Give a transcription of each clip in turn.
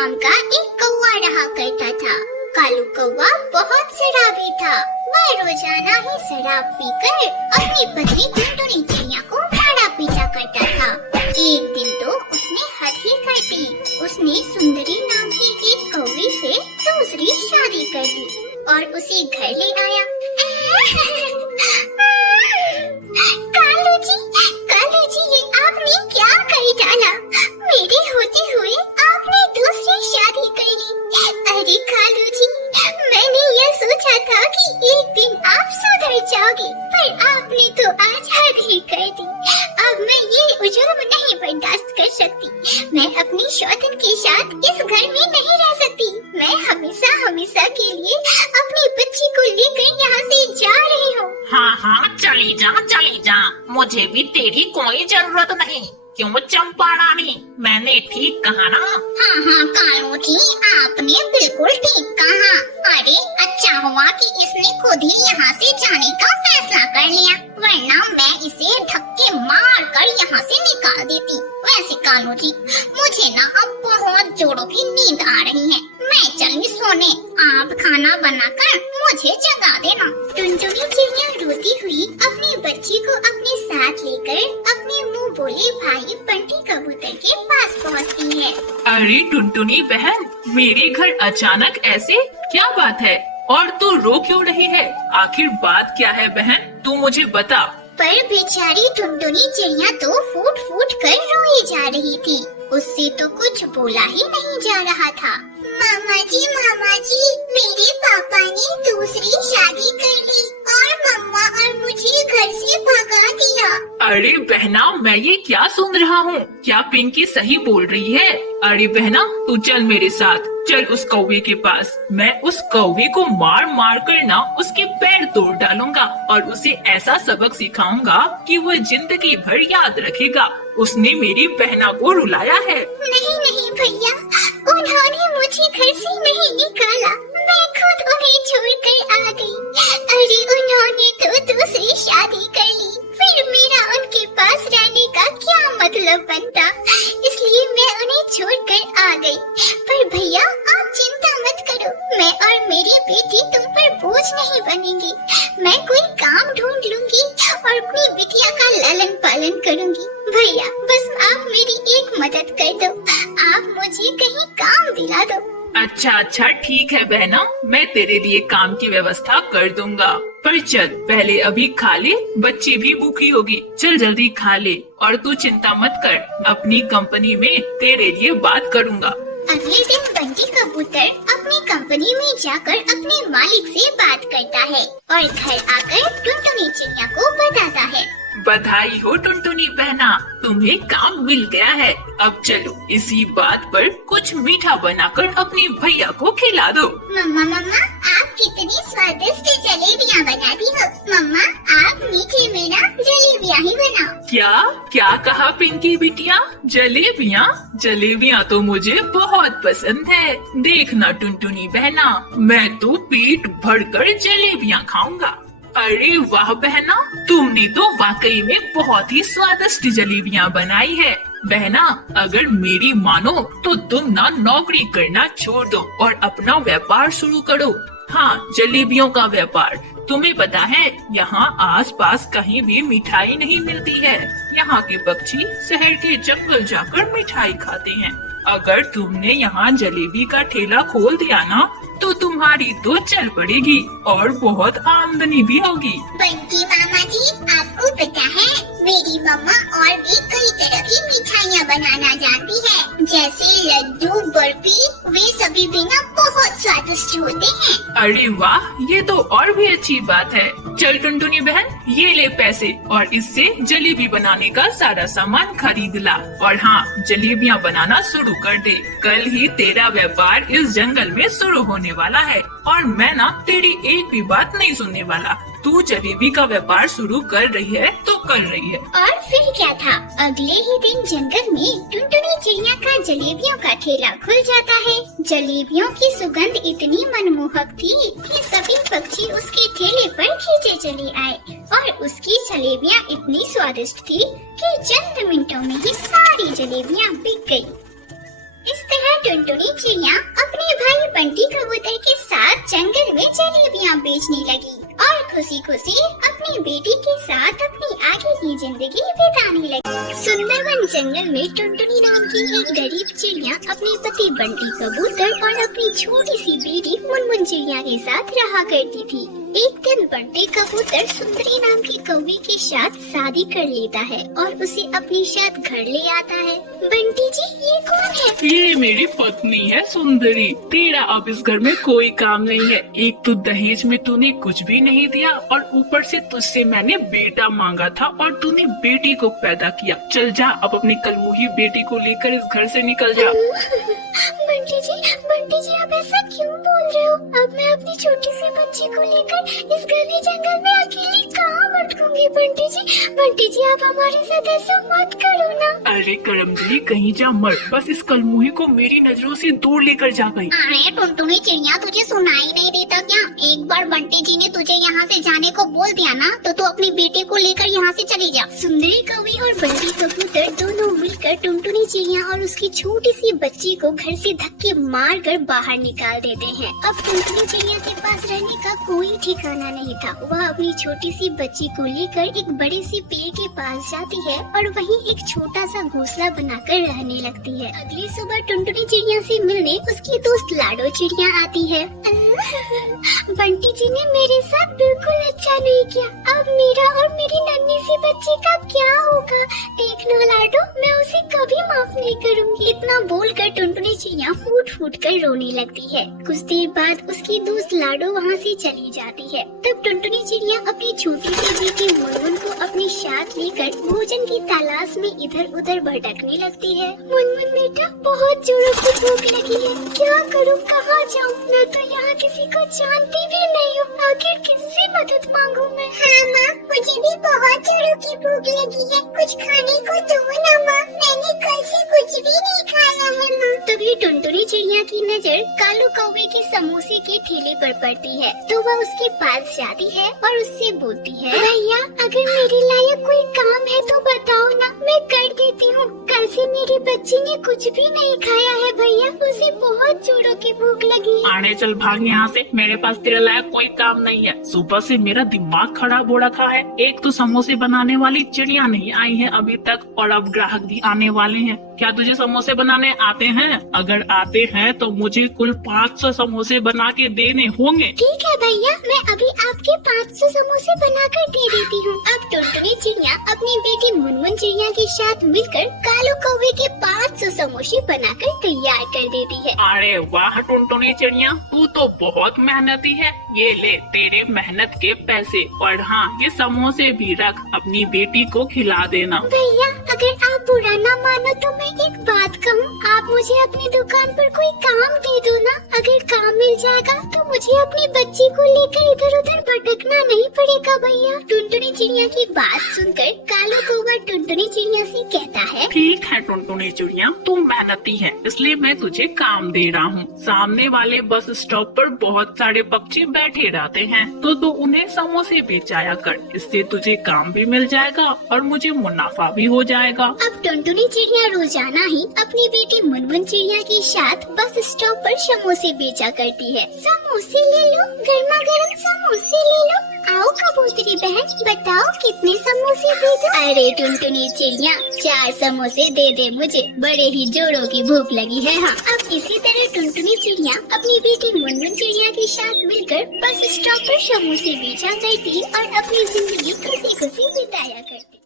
नाम का एक कौवा रहा करता था। कालू कौवा बहुत शराबी था। वह रोजाना ही शराब पीकर अपनी पत्नी टुनटुनी चिड़िया को मारा पीटा करता था। एक दिन तो उसने हद ही कर दी। उसने सुंदरी नाम की एक कौवी से दूसरी शादी कर दी और उसे घर ले आया। कालू जी ये आपने क्या कर डाला? मेरे होते हुए आपने दूसरी शादी कर ली। अरे कालू जी, मैंने यह सोचा था कि एक दिन आप सुधर जाओगे, पर आपने तो आज हद ही कर दी। अब मैं ये जुर्म नहीं बर्दाश्त कर सकती। मैं अपनी शौहर के साथ इस घर में नहीं रह सकती। मैं हमेशा हमेशा के लिए अपनी बच्ची को लेकर यहाँ से जा रही हूँ। हाँ, चली जा। मुझे भी तेरी कोई जरूरत नहीं। क्यों चंपा रानी, मैंने ठीक कहा ना? हाँ कालू जी, आपने बिल्कुल ठीक कहा। अरे अच्छा हुआ कि इसने खुद ही यहाँ से जाने का फैसला कर लिया, वरना मैं इसे धक्के मार कर यहाँ से निकाल देती। वैसे कालू जी, मुझे ना अब बहुत जोरों की नींद आ रही है। मैं चली सोने। आप खाना बनाकर मुझे जगा देना। टुनटुनी चिड़िया रोती हुई अपनी बच्ची को अपने साथ लेकर अपने मुँह बोले भाई बंटी कबूतर के पास पहुँचती है। अरे टुनटुनी बहन, मेरे घर अचानक ऐसे क्या बात है? और तू रो क्यों रही है? आखिर बात क्या है बहन, तू मुझे बता। पर बेचारी टुनटुनी चिड़िया तो फूट फूट कर रोई जा रही थी। उससे तो कुछ बोला ही नहीं जा रहा था। मामा जी, मेरे पापा ने दूसरी शादी कर ली और मम्मा और मुझे घर से भगा दिया। अरे बहना, मैं ये क्या सुन रहा हूँ? क्या पिंकी सही बोल रही है? अरे बहना, तू चल मेरे साथ, चल उस कौवे के पास। मैं उस कौवे को मार मार कर ना उसके पैर तोड़ डालूंगा और उसे ऐसा सबक सिखाऊंगा कि वो जिंदगी भर याद रखेगा उसने मेरी बहना को रुलाया है। नहीं भैया, उन्होंने मुझे घर से नहीं निकाला। मैं खुद उन्हें छोड़कर आ गई। अरे उन्होंने तो दूसरी शादी कर ली, फिर मेरा उनके पास रहने का क्या मतलब बनता? इसलिए मैं उन्हें छोड़कर आ गई। पर भैया आप चिंता मत करो, मैं और मेरी बेटी तुम पर बोझ नहीं बनेंगी। मैं कोई काम ढूंढ लूंगी और अपनी बिटिया का लालन पालन करूंगी। भैया बस आप मेरी एक मदद कर दो, आप मुझे कहीं काम दिला दो। अच्छा ठीक है बहना, मैं तेरे लिए काम की व्यवस्था कर दूंगा। पर चल पहले अभी खा ले, बच्ची भी भूखी होगी। चल जल्दी खा ले और तू चिंता मत कर, अपनी कंपनी में तेरे लिए बात करूंगा। अगले दिन बंटी कबूतर अपनी कंपनी में जाकर अपने मालिक से बात करता है और घर आकर टुनटुनी चिड़िया को बताता है। बधाई हो टुनटुनी बहना, तुम्हें काम मिल गया है। अब चलो इसी बात पर कुछ मीठा बनाकर अपने भैया को खिला दो। मम्मा आप कितनी स्वादिष्ट जलेबियाँ बनाती हो। मम्मा आप मीठे में ना जलेबियाँ ही बनाओ। क्या कहा पिंकी बिटिया? जलेबियाँ तो मुझे बहुत पसंद है। देखना टुनटुनी बहना, मैं तो पेट भरकर जलेबियाँ खाऊंगा। अरे वाह बहना, तुमने तो वाकई में बहुत ही स्वादिष्ट जलेबियाँ बनाई है। बहना अगर मेरी मानो तो तुम ना नौकरी करना छोड़ दो और अपना व्यापार शुरू करो। हाँ, जलेबियों का व्यापार। तुम्हें पता है यहाँ आसपास कहीं भी मिठाई नहीं मिलती है। यहाँ के पक्षी शहर के जंगल जाकर मिठाई खाते हैं। अगर तुमने यहाँ जलेबी का ठेला खोल दिया ना तो तुम्हारी तो चल पड़ेगी और बहुत आमदनी भी होगी। बंटी मामा जी, आपको पता है मेरी मम्मा और भी कई तरह की मिठाइयाँ बनाना जानती है, जैसे लड्डू, बर्फी। वे सभी भी ना बहुत स्वादिष्ट होते हैं। अरे वाह, ये तो और भी अच्छी बात है। चल टुनटुनी बहन, ये ले पैसे और इससे जलेबी बनाने का सारा सामान खरीद ला। और हाँ, जलेबियाँ बनाना शुरू कर दे। कल ही तेरा व्यापार इस जंगल में शुरू होने वाला है और मैं ना तेरी एक भी बात नहीं सुनने वाला। तू जलेबी का व्यापार शुरू कर रही है तो कर रही है। और फिर क्या था, अगले ही दिन जंगल में टुनटुनी चिड़िया का जलेबियों का ठेला खुल जाता है। जलेबियों की सुगंध इतनी मनमोहक थी कि सभी पक्षी उसके ठेले पर खींचे चले आए और उसकी जलेबियाँ इतनी स्वादिष्ट थी कि चंद मिनटों में ही सारी जलेबियाँ बिक गयी। इस तरह टुनटुनी चिड़िया अपने भाई बंटी कबूतर के साथ जंगल में जलेबियां बेचने लगी और खुशी खुशी अपनी बेटी के साथ अपनी आगे की जिंदगी बिताने लगी। सुंदरवन जंगल में टुनटुनी नाम की एक गरीब चिड़िया अपने पति बंटी कबूतर और अपनी छोटी सी बेटी मुनमुन चिड़िया के साथ रहा करती थी। एक दिन बंटी कबूतर सुंदरी नाम की कौवी के साथ शादी कर लेता है और उसे अपने साथ घर ले आता है। बंटी जी, ये कौन है? ये मेरी पत्नी है सुंदरी। तेरा अब इस घर में कोई काम नहीं है। एक तो दहेज में तूने कुछ भी नहीं दिया और ऊपर से तुझसे मैंने बेटा मांगा था और तूने बेटी को पैदा किया। चल जा, अब अपनी कलमुही बेटी को लेकर इस घर से निकल जा। बंटी जी आप ऐसा क्यों बोल रहे हो? अब मैं अपनी छोटी सी बच्ची को लेकर इस घने जंगल में अकेली कहाँ भटकूंगी? बंटी जी आप हमारे साथ ऐसा मत करो ना। अरे करमजली, कहीं जा मर। बस इस कलमुही को मेरी नजरों से दूर लेकर जा गई। अरे टुनटुनी चिड़िया, तुझे सुनाई नहीं देता क्या? एक बार बंटी जी ने तुझे यहाँ से जाने को बोल दिया ना, तो तू अपनी बेटी को लेकर यहाँ से चली जा। सुंदरी कौवी और बंटी कबूतर दोनों मिलकर टुनटुनी चिड़िया और उसकी छोटी सी बच्ची को घर से धक्के मार कर बाहर निकाल देते हैं। अब टुनटुनी चिड़िया के पास रहने का कोई ठिकाना नहीं था। वह अपनी छोटी सी बच्ची को लेकर एक बड़े से पेड़ के पास जाती है और वहीं एक छोटा सा घोंसला बनाकर रहने लगती है। अगली सुबह टुनटुनी चिड़िया से मिलने उसकी दोस्त लाडो चिड़िया आती है। बंटी जी ने मेरे साथ बिल्कुल अच्छा नहीं किया। अब मेरा और मेरी नन्ही सी बच्ची का क्या होगा? देखना लाडो, मैं उसे कभी माफ नहीं करूंगी। इतना बोलकर टुनटुनी चिड़िया फूट फूट कर रोने लगती है। कुछ देर बाद उसकी दोस्त लाडो वहाँ से चली जाती है। तब टुनटुनी चिड़िया अपनी छोटी सी बेटी मुनमुन को अपने साथ लेकर भोजन की तलाश में इधर उधर भटकने लगती है। मुनमुन बेटा, बहुत जोरों की भूख लगी है। क्या करूँ, कहाँ जाऊँ? मैं तो यहाँ किसी को जानती भी नहीं हूँ। आखिर किससे मदद मांगू मैं? हाँ माँ, मुझे भी बहुत जोरों की भूख लगी है। कुछ खाने को दो ना माँ, मैंने कल से कुछ भी नहीं खाया है माँ। तभी टुनटुनी चिड़िया की नजर कालू कौवे के समोसे के ठेले पर पड़ती है, तो वह उसके पास जाती है और उससे बोलती है, भैया अगर मेरे लायक कोई काम है तो बताओ ना, मैं कर देती हूँ। कल से मेरी बच्ची ने कुछ भी नहीं खाया है भैया, उसे बहुत जोरों की भूख लगी है। आने चल, भाग यहाँ से। मेरे पास तेरे लायक कोई काम नहीं है। सुबह से मेरा दिमाग खराब हो रखा है। एक तो समोसे बनाने वाली चिड़िया नहीं आई है अभी तक और अब ग्राहक भी आने वाले हैं। क्या तुझे समोसे बनाने आते हैं? अगर आते हैं तो मुझे कुल 500 समोसे बना के देने होंगे। ठीक है भैया, मैं अभी आपके 500 समोसे बनाकर दे देती हूँ। अब टुनटुनी चिड़िया अपनी बेटी मुनमुन चिड़िया के साथ मिलकर कालू कौवे के 500 समोसे बनाकर तैयार कर देती है। अरे वाह टुनटुनी चिड़िया, तू तो बहुत मेहनती है। ये ले तेरे मेहनत के पैसे और हाँ, ये समोसे भी रख, अपनी बेटी को खिला देना। भैया अगर आप बुरा ना मानो तो मैं एक बात कहूँ, आप मुझे अपनी दुकान पर कोई काम दे दो ना। अगर काम मिल जाएगा तो मुझे अपनी बच्ची को लेकर इधर उधर भटकना नहीं पड़ेगा भैया। टुनटुनी चिड़िया की बात सुनकर कालू कौवा टुनटुनी चिड़िया से कहता है, ठीक है टुनटुनी चिड़िया, तू मेहनती है इसलिए मैं तुझे काम दे रहा हूँ। सामने वाले बस स्टॉप पर बहुत सारे पक्षी बैठे रहते हैं, तो तू उन्हें समोसे बेचाया कर। इससे तुझे काम भी मिल जाएगा और मुझे मुनाफा भी हो जाएगा। अब टुनटुनी चिड़िया रोजाना ही अपनी बेटी मुनमुन चिड़िया के साथ बस स्टॉप पर समोसे बेचा करती है। समोसे ले लो, गर्मा गर्म समोसे ले लो। आओ कबूतरी बहन, बताओ कितने समोसे दे दो? अरे टुनटुनी चिड़िया, 4 समोसे दे दे मुझे, बड़े ही जोरों की भूख लगी है। हाँ, अब इसी तरह टुनटुनी चिड़िया अपनी बेटी मुनमुन चिड़िया के साथ मिलकर बस स्टॉप पर समोसे बेचा करती और अपनी जिंदगी खुशी खुशी बिताया करती।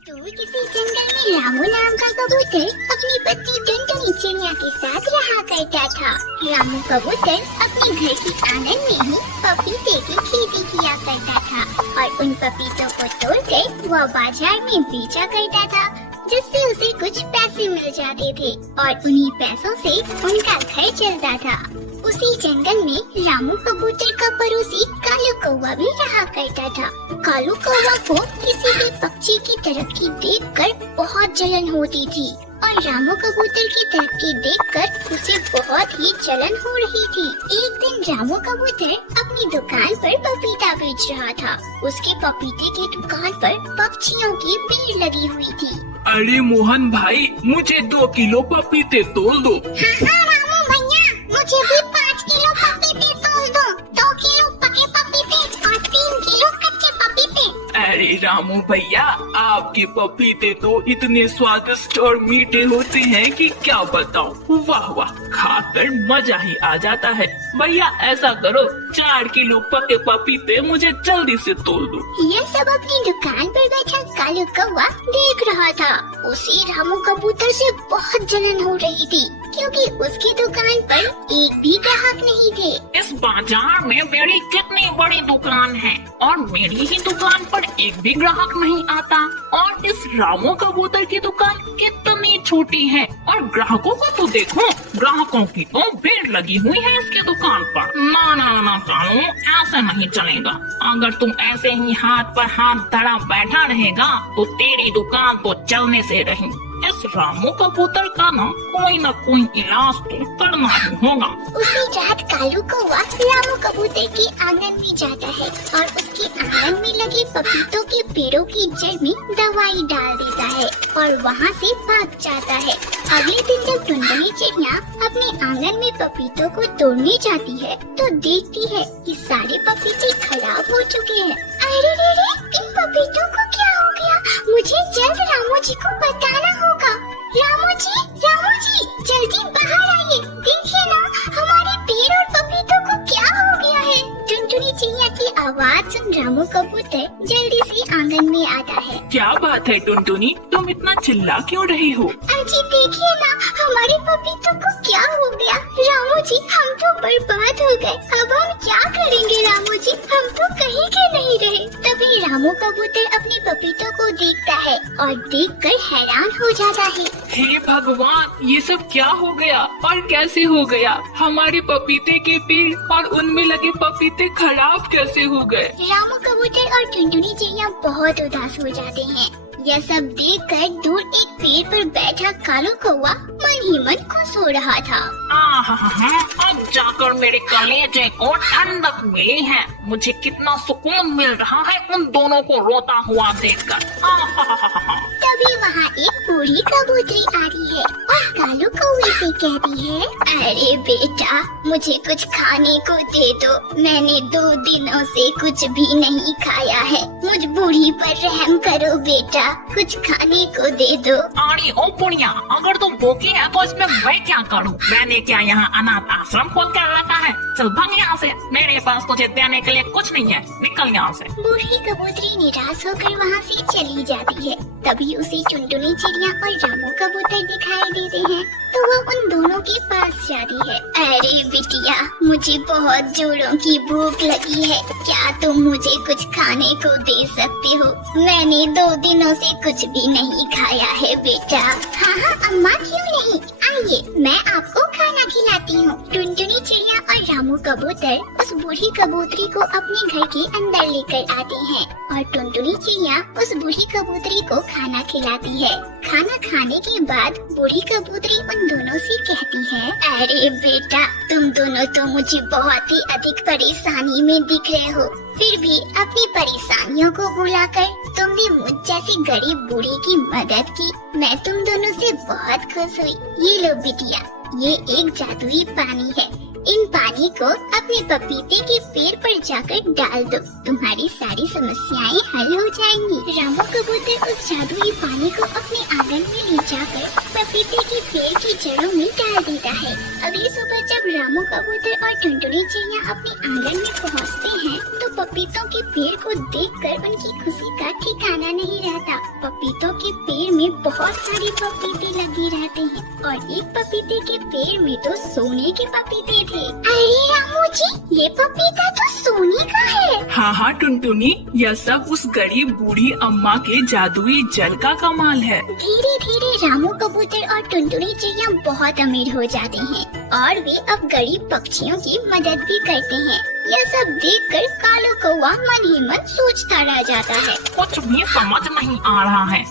तो किसी जंगल में रामू नाम का कबूतर अपनी बच्ची टुनटुनी चिड़िया के साथ रहा करता था। रामू कबूतर अपने घर के आंगन में ही पपीते की खेती किया करता था और उन पपीतों को तोड़कर वह बाजार में बेचा करता था, जिससे उसे कुछ पैसे मिल जाते थे और उन्हीं पैसों से उनका घर चलता था। उसी जंगल में रामू कबूतर का पड़ोसी कालू कौवा भी रहा करता था। कालू कौवा को किसी भी पक्षी की तरक्की देखकर बहुत जलन होती थी और रामू कबूतर की तरक्की देखकर उसे बहुत ही जलन हो रही थी। एक दिन रामू कबूतर अपनी दुकान पर पपीता बेच रहा था। उसके पपीते की दुकान पर पक्षियों की भीड़ लगी हुई थी। अरे मोहन भाई, मुझे 2 किलो पपीते तोल दो। हाँ रामू भैया, मुझे भी 5 किलो पपीते तोल दो। 2 किलो पके पपीते और 3 किलो कच्चे पपीते। अरे रामू भैया, आपके पपीते तो इतने स्वादिष्ट और मीठे होते हैं कि क्या बताऊं। वाह वाह, खाकर मजा ही आ जाता है। भैया ऐसा करो, 4 किलो पके पपीते मुझे जल्दी से तोल दो। यह सब अपनी दुकान पर बैठा कालू कौवा देख रहा था। उसे रामू कबूतर से बहुत जलन हो रही थी, क्योंकि उसकी दुकान पर एक भी ग्राहक नहीं थे। इस बाजार में मेरी कितनी बड़ी दुकान है और मेरी ही दुकान पर एक भी ग्राहक नहीं आता, और इस रामू कबूतर की दुकान कितनी छोटी है, और ग्राहकों को तो देखो, ग्राहकों की तो भीड़ लगी हुई है इसकी दुकान पर। ना ना ना कालू, ऐसे नहीं चलेगा। अगर तुम ऐसे ही हाथ पर हाथ धरा बैठा रहेगा तो तेरी दुकान तो चलने से रही। इस रामू कबूतर का ना कोई इलाज तो करना ही होगा। उसी रात कालू कौवा रामू कबूतर के आंगन में जाता है और उसके आंगन में लगे पपीतों के पेड़ों की जड़ में दवाई डाल देता है और वहाँ से भाग जाता है। अगले दिन जब टुनटुनी चिड़िया अपने आंगन में पपीतों को तोड़ने जाती है तो देखती है कि सारे पपीते खराब हो चुके हैं। अरे रे रे, इन पपीतों को क्या हो गया? मुझे जल्द रामू जी को बताना होगा। रामू जी, जल्दी बाहर आइए। देखिए ना, हमारे पेड़ और पपीतों को क्या हो गया है। टुनटुनी चिड़िया की आवाज सुन रामू कबूतर जल्दी से आंगन में आता है। क्या बात है टुनटुनी, तुम इतना चिल्ला क्यों रही हो? अजी देखिए ना, हमारे पपीतों को क्या हो गया। रामू जी, हम तो बर्बाद हो गए। अब हम क्या करेंगे रामू जी, हम तो कहीं के नहीं रहे। तभी रामू कबूतर अपने पपीतों को देखता है और देखकर हैरान हो जाता है। हे भगवान, ये सब क्या हो गया और कैसे हो गया? हमारे पपीते के पेड़ और उनमें लगे पपीते खराब कैसे हो गए? रामू कबूतर और टुनटुनी चिड़िया बहुत उदास हो जाते हैं। यह सब देखकर दूर एक पेड़ पर बैठा कालू कौवा मन ही मन खुश हो रहा था। अब जाकर मेरे कलेजे को ठंडक मिली है। मुझे कितना सुकून मिल रहा है उन दोनों को रोता हुआ देखकर। तभी वहाँ एक बूढ़ी कबूतरी आ रही है और कालू कौवे से कहती है, अरे बेटा, मुझे कुछ खाने को दे दो। मैंने 2 दिनों से कुछ भी नहीं खाया है। मुझ बूढ़ी पर रहम करो बेटा, कुछ खाने को दे दो। अरे ओ पुड़िया, अगर तुम भूखी है तो इसमें मैं क्या करूँ? मैंने क्या यहाँ अनाथ आश्रम खोल कर रखा है? चल भाग यहाँ से, मेरे पास तुझे देने के लिए कुछ नहीं है। निकल यहाँ से। बूढ़ी कबूतरी निराश होकर वहाँ से चली जाती है। तभी उसे टुनटुनी चिड़िया और रामू कबूतर दिखाई देते हैं तो वह उन दोनों के पास जाती है। अरे बिटिया, मुझे बहुत जोरों की भूख लगी है। क्या तुम मुझे कुछ खाने को दे सकते हो? मैंने 2 दिनों से कुछ भी नहीं खाया है बेटा। हाँ अम्मा, क्यों नहीं, आइए मैं आपको खाना खिलाती हूँ। टुनटुनी चिड़िया और रामू कबूतर उस बूढ़ी कबूतरी को अपने घर के अंदर लेकर आते हैं और टुनटुनी चिड़िया उस बूढ़ी कबूतरी को खाना खिलाती है। खाना खाने के बाद बूढ़ी कबूतरी उन दोनों से कहती है, अरे बेटा, तुम दोनों तो मुझे बहुत ही अधिक परेशानी में दिख रहे हो। फिर भी अपनी परेशानियों को भुलाकर तुमने मुझ जैसी गरीब बूढ़ी की मदद की। मैं तुम दोनों से बहुत खुश हुई। ये लो बिटिया, ये एक जादुई पानी है। इन पानी को अपने पपीते के पेड़ पर जाकर डाल दो, तुम्हारी सारी समस्याएं हल हो जाएंगी। रामू कबूतर उस जादुई पानी को अपने आंगन में ले जाकर पपीते के पेड़ की जड़ों में डाल देता है। अगली सुबह जब रामू कबूतर और टुनटुनी चिड़िया अपने आंगन में पहुंचते हैं तो पपीतों के पेड़ को देखकर उनकी खुशी का ठिकाना नहीं रहता। पपीतों के पेड़ में बहुत सारे पपीते लगे रहते हैं और एक पपीते के पेड़ में तो सोने के पपीते थे। अरे रामू जी, ये पपीता तो सोने का है। हाँ टुनटुनी, यह सब उस गरीब बूढ़ी अम्मा के जादुई जल का कमाल है। धीरे धीरे रामू कबूतर और टुनटुनी चिड़िया बहुत अमीर हो जाते हैं और वे अब गरीब पक्षियों की मदद भी करते हैं। यह सब देखकर कालू कौवा मन ही मन सोचता रह जाता है। कुछ भी समझ नहीं आ रहा है।